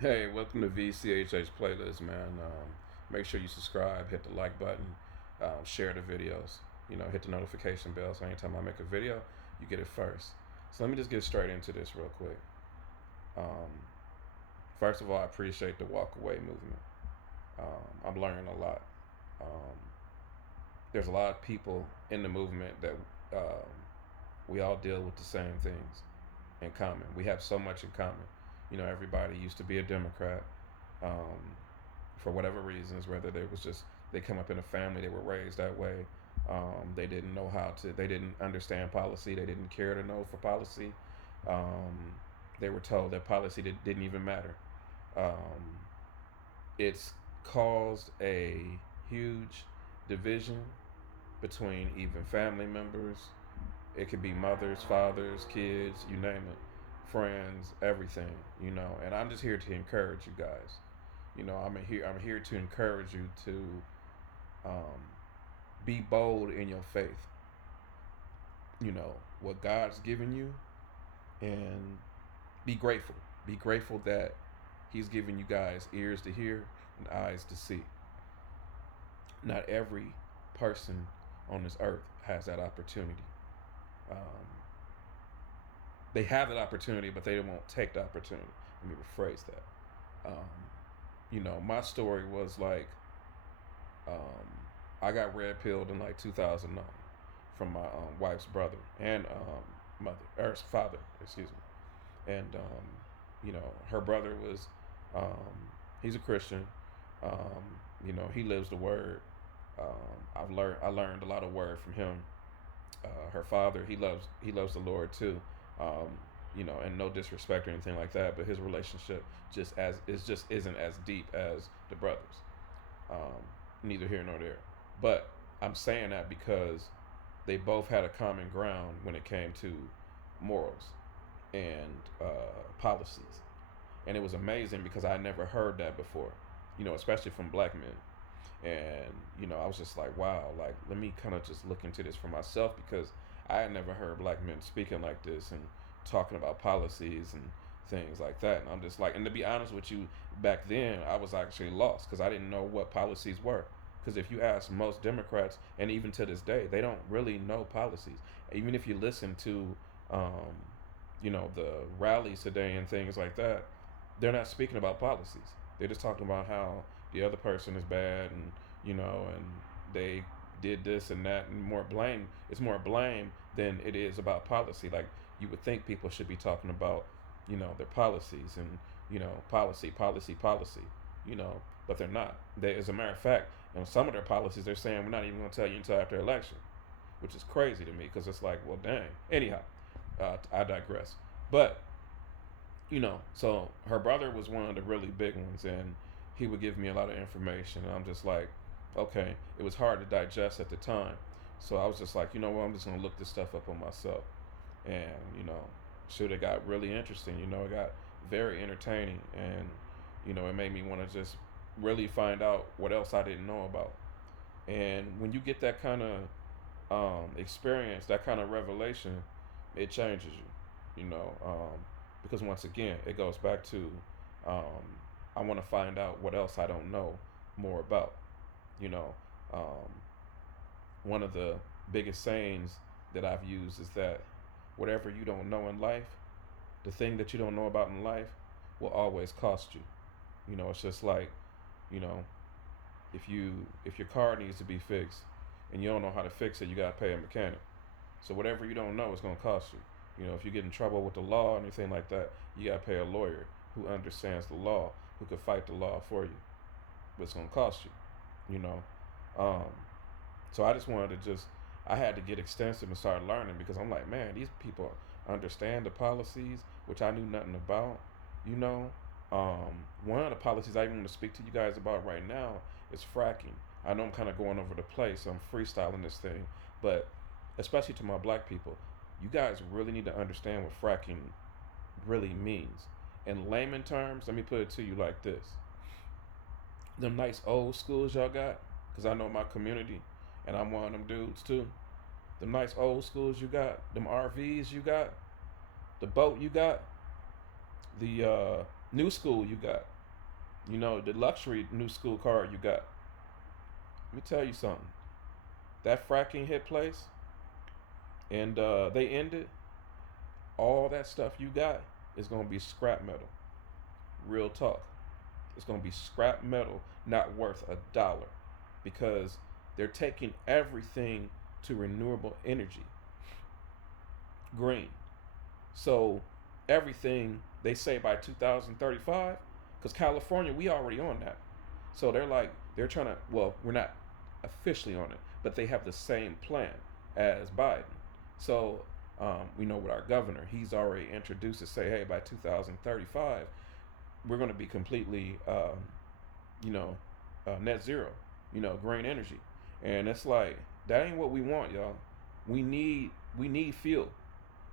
Hey, welcome to VCHH Playlist, man. Make sure you subscribe, hit the like button, share the videos. Hit the notification bell so anytime I make a video, you get it first. So let me just get straight into this real quick. Um, First of all, I appreciate the walk away movement. I'm learning a lot. Um, there's a lot of people in the movement that um, we all deal with the same things in common. We have so much in common. Everybody used to be a Democrat. Um, for whatever reasons, whether they was just they come up in a family, they were raised that way. They didn't know how to, they didn't understand policy, they didn't care to know for policy. Um, they were told that policy didn't even matter. Um, it's caused a huge division between even family members. It could be mothers, fathers, kids, you name it, friends, everything. And I'm just here to encourage you guys. I'm here to encourage you to um, be bold in your faith. What God's given you, and be grateful. Be grateful that He's given you guys ears to hear and eyes to see. Not every person on this earth has that opportunity. Um, they have that opportunity, but they won't take the opportunity. Let me rephrase that. My story was like um, I got red pilled in like 2009 from my wife's brother and mother or father, excuse me. And her brother was um, he's a Christian. He lives the word. I learned a lot of word from him. Her father, he loves the Lord too. Um, and no disrespect or anything like that, but his relationship just isn't as deep as the brothers. Um, Neither here nor there. But I'm saying that because they both had a common ground when it came to morals and policies. And it was amazing because I never heard that before, especially from black men. And, I was just like, wow, like, let me kind of just look into this for myself because I had never heard black men speaking like this and talking about policies and things like that. And I'm just like, and to be honest with you, back then I was actually lost because I didn't know what policies were. Because if you ask most Democrats, and even to this day, they don't really know policies. Even if you listen to, um, the rallies today and things like that, they're not speaking about policies. They're just talking about how the other person is bad and and they did this and that and more blame. It's more blame than it is about policy. Like you would think people should be talking about their policies and policy, policy, policy. You know, but they're not. As a matter of fact, some of their policies they're saying we're not even going to tell you until after election, which is crazy to me because it's like, well, dang. Anyhow, I digress. But so her brother was one of the really big ones, and he would give me a lot of information, and I'm just like, okay, it was hard to digest at the time, so I was just like, you know what, I'm just gonna look this stuff up on myself, and shoot, it got really interesting. It got very entertaining, and it made me want to just really find out what else I didn't know about. And when you get that kind of experience, that kind of revelation, it changes you. Because once again, it goes back to um, I want to find out what else I don't know more about. You know, um, One of the biggest sayings that I've used is that whatever you don't know in life, the thing that you don't know about in life, will always cost you. It's just like, you know, if your car needs to be fixed and you don't know how to fix it, you gotta pay a mechanic. So whatever you don't know, it's gonna cost you. If you get in trouble with the law or anything like that, you gotta pay a lawyer who understands the law, who could fight the law for you. But it's gonna cost you. You know, um, so I just wanted to I had to get extensive and start learning because I'm like, man, these people understand the policies, which I knew nothing about. You know, One of the policies I even want to speak to you guys about right now is fracking. I know I'm kind of going over the place, so I'm freestyling this thing, but especially to my black people, you guys really need to understand what fracking really means. In layman terms, let me put it to you like this: them nice old schools y'all got, because I know my community, and I'm one of them dudes too. Them nice old schools you got, them RVs you got, the boat you got, the New school you got. The luxury new school car you got. Let me tell you something. That fracking hit place and they ended, all that stuff you got is going to be scrap metal. Real talk. It's going to be scrap metal, not worth a dollar, because they're taking everything to renewable energy, green. So everything they say by 2035, because California, we already on that. So they're trying to, well, we're not officially on it, but they have the same plan as Biden. So we know with our governor, he's already introduced to say, hey, by 2035, we're going to be completely, you know, net zero, green energy. And it's like, that ain't what we want, y'all. We need fuel.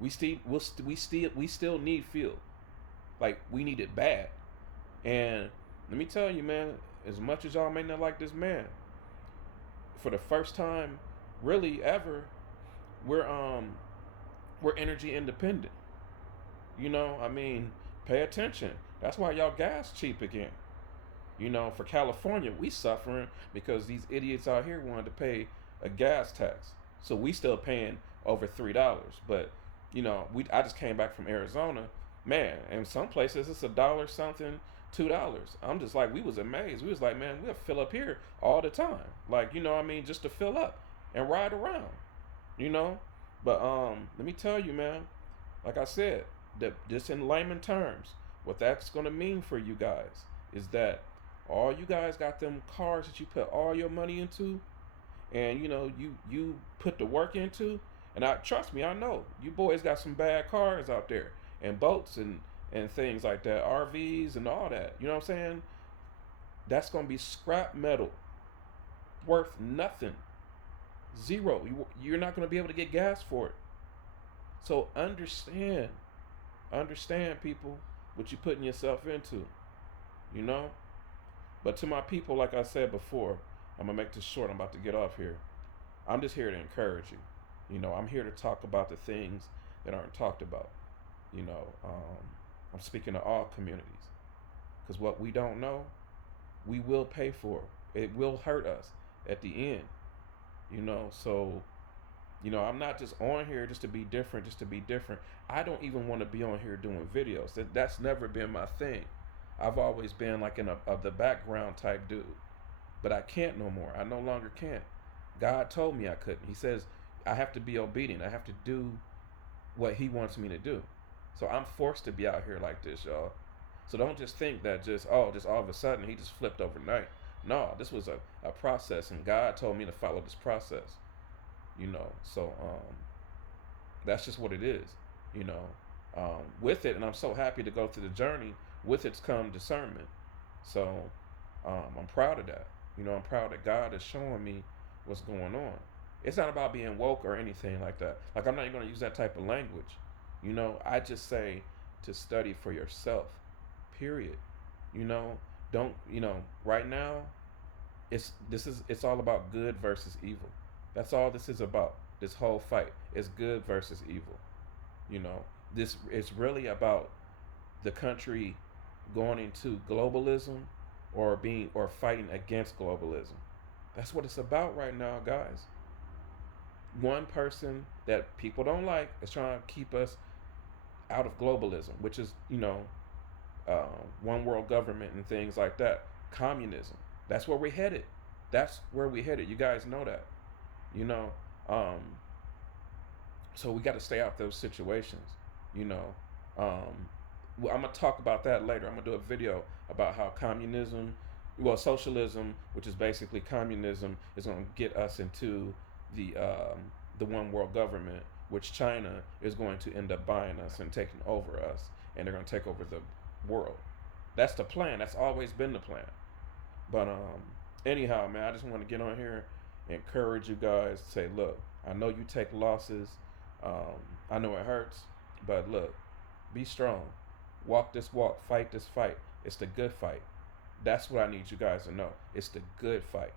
We still need fuel. Like, we need it bad. And let me tell you, man, as much as y'all may not like this man, for the first time really ever, we're we're energy independent. I mean, pay attention. That's why y'all gas cheap again. For California, we suffering because these idiots out here wanted to pay a gas tax. So we still paying over $3. But I just came back from Arizona, man, and some places it's $1 something, $2. I'm just like, we was amazed. We was like, man, we'll fill up here all the time. Like, I mean, just to fill up and ride around, you know. But let me tell you, man, like I said, that just in layman terms, what that's gonna mean for you guys is that all you guys got them cars that you put all your money into, and you put the work into, and I trust me, I know you boys got some bad cars out there and boats and things like that, RVs and all that. You know what I'm saying? That's gonna be scrap metal, worth nothing, zero. You're not gonna be able to get gas for it. So understand, people, what you're putting yourself into. You know. But to my people, like I said before, I'm gonna make this short. I'm about to get off here. I'm just here to encourage you. I'm here to talk about the things that aren't talked about. You know, I'm speaking to all communities, because what we don't know, we will pay for. It will hurt us at the end. So I'm not just on here just to be different, just to be different. I don't even want to be on here doing videos. That's never been my thing. I've always been like of the background type dude, but I can't no more. I no longer can. God told me I couldn't. He says I have to be obedient. I have to do what He wants me to do. So I'm forced to be out here like this, y'all. So don't just think that just all of a sudden He just flipped overnight. No, this was a process, and God told me to follow this process. So that's just what it is. With it, and I'm so happy to go through the journey. With it's come discernment. So I'm proud of that. I'm proud that God is showing me what's going on. It's not about being woke or anything like that. Like, I'm not even going to use that type of language. I just say to study for yourself. Period. Don't. Right now, it's all about good versus evil. That's all this is about. This whole fight is good versus evil. This is really about the country going into globalism or fighting against globalism. That's what it's about right now, guys. One person that people don't like is trying to keep us out of globalism, which is one world government and things like that. Communism. That's where we're headed. You guys know that. So we got to stay out those situations. Well, I'm gonna talk about that later. I'm gonna do a video about how socialism, which is basically communism, is gonna get us into the one world government, which China is going to end up buying us and taking over us, and they're gonna take over the world. That's the plan. That's always been the plan. But anyhow, man, I just want to get on here, encourage you guys, say, look, I know you take losses. I know it hurts, but look, be strong. Walk this walk, fight this fight. It's the good fight. That's what I need you guys to know. It's the good fight.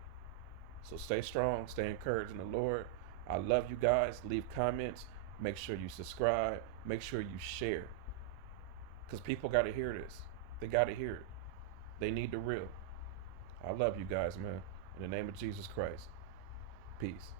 So stay strong, stay encouraged in the Lord. I love you guys. Leave comments. Make sure you subscribe. Make sure you share. Because people got to hear this. They got to hear it. They need the real. I love you guys, man. In the name of Jesus Christ. Peace.